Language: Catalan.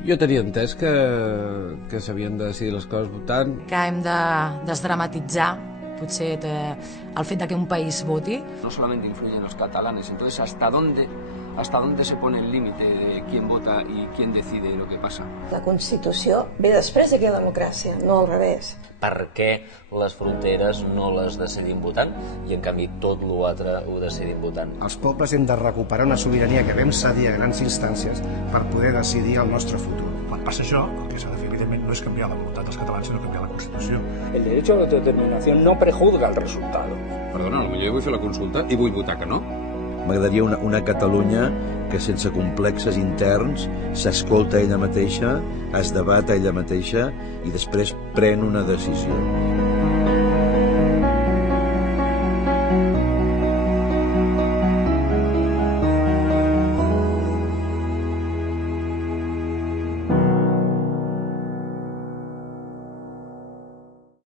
Jo tenia entès que s'havien de decidir les coses votant. Que hem de desdramatitzar potser el fet que un país voti. No solamente influyen los catalanes, entonces ¿hasta dónde se pone el límite de quién vota y quién decide lo que passa? La Constitució ve després que la democràcia, no al revés. Per què les fronteres no les decidim votant i en canvi tot l'altre ho decidim votant? Els pobles hem de recuperar una sobirania que vam cedir a grans instàncies per poder decidir el nostre futur. Quan passa això, el que s'ha de fer evidentment no és canviar la voluntat dels catalans, sinó canviar la Constitució. El derecho a la autodeterminación no prejuzga el resultado. Perdona, potser jo vull fer la consulta i vull votar que no. M'agradaria una Catalunya que sense complexes interns s'escolta ella mateixa, es debat ella mateixa i després pren una decisió.